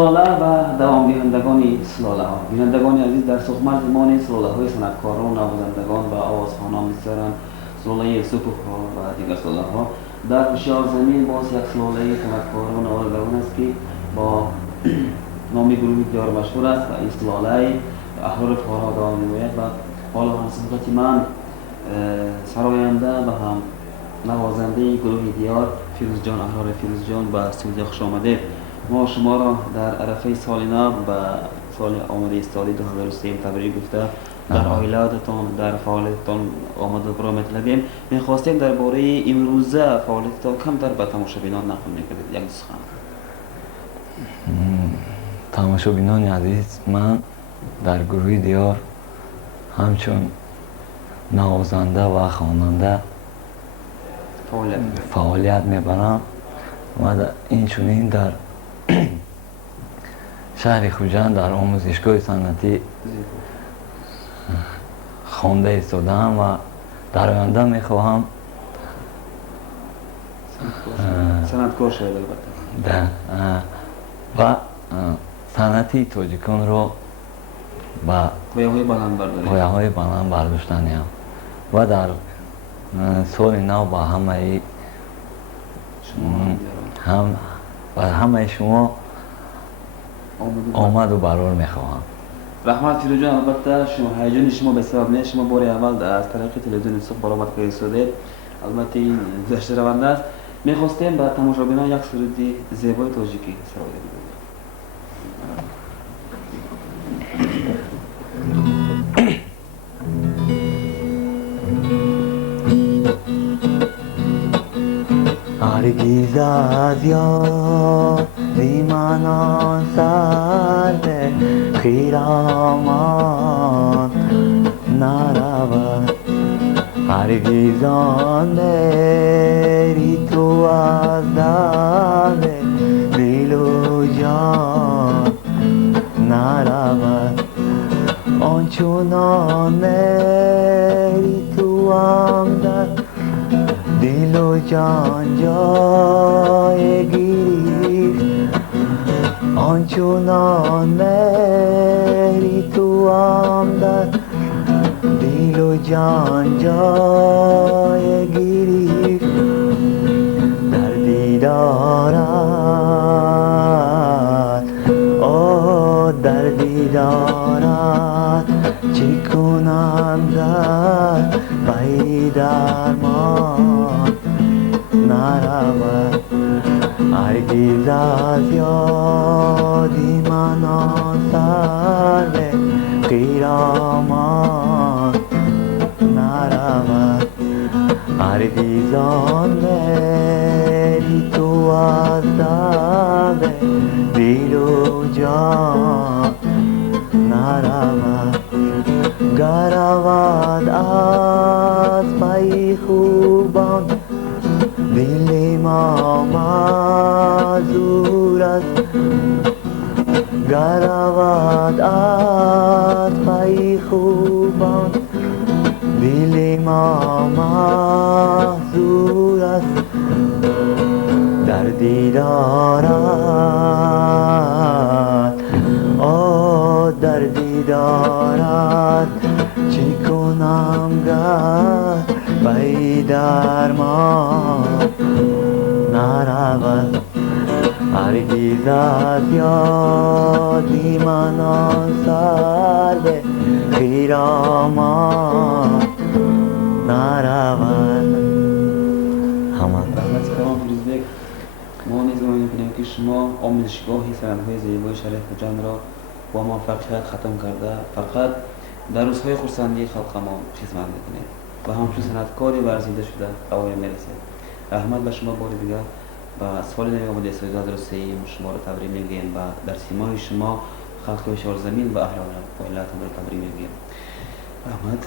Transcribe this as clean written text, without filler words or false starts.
سلاله و دوام گیرندگان سلاله ها. گیرندگان عزیز، در سخمت زمان سلاله های صنعتکاران و نوازندگان و آوازخوانان بسیارند. سلاله یوسف و دیگر سلاله ها در فشار زمین باز یک سلاله صنعتکاران و نوازندگان است که با نامی گروهی دیار مشهور است و این سلاله احرار فارا دوام می‌آید و حالا هم صحبت من سراینده و هم نوازنده گروه دیار فیروز جان، احرار فیروز جان به استودیو خوش آمدید. ما شما را در عرفه سال نو و سال آمده سال 2023 تبریک گفته در عائلاتتان در فعالیتتان آمد و برآمد کردیم. می‌خواستیم درباره امروزه فعالیتتان کمتر به تماشابینان نقل می‌کنید. یک دو سخن. تماشابینان عزیز، من در گروه دیار همچون نوازنده و خواننده فعالیت می‌برم و این چنین در شهر خوجند در آموزشگاه صنعتی خوانده ایستاده‌ام و در آینده می‌خواهم صنعتکار شوید البته و صنعتی تاجیکان را به پایه‌های بلند برداشتنیم و در سال نو با همه شما آمد و برار میخواهم. رحمت فیروز جان، البته شما هیجان شما به سبب نه، شما بار اول از طریق تلویزیون صبح برآمد که ایستادید، البته این گذشته رونده است. میخواستیم به تماشابینان یک سرودی زیبای تاجیکی سراغ بدیم. هرگز از یادی من آن سرو خرامان نرود، هرگز آن میری تو از دل دل و جان نرود، آنچنان میری تو هم در دل و جان جای گیری، آنچنان میری تو هم در دل و جان جای گیری، در دیدارت در دیدارت چه کنم در پی درمان نرود، هرگز از یادی من آن سرو خرامان نرود، هرگز آن میری تو از دل دل و جان نرود، گر رود از پی خوبان دل ما معذور است، گر رود از پی خوبان دل ما معذور است، در دیدارت در دیدارت چه کنم گر پی درمان نرود، هرگز از یادی من آن سرو خرامان نرود. رحمت کرام فیروزبک، ما نیز می‌بینیم که شما آموزشگاهی صنعت‌های زیبای شهر خوجند را با موفقیت ختم کرده، فقط در روزهای خرسندی خلق ما خدمت می‌کنید و همچون صنعتکاری ورزیده شده اوایل می‌رسید. رحمت به شما بار دیگر و سال نو آمده سال 2023 شما را تبریک می‌گویم و در سیمای شما خلق شار زمین و اهل عائلتان را تبریک می‌گویم. رحمت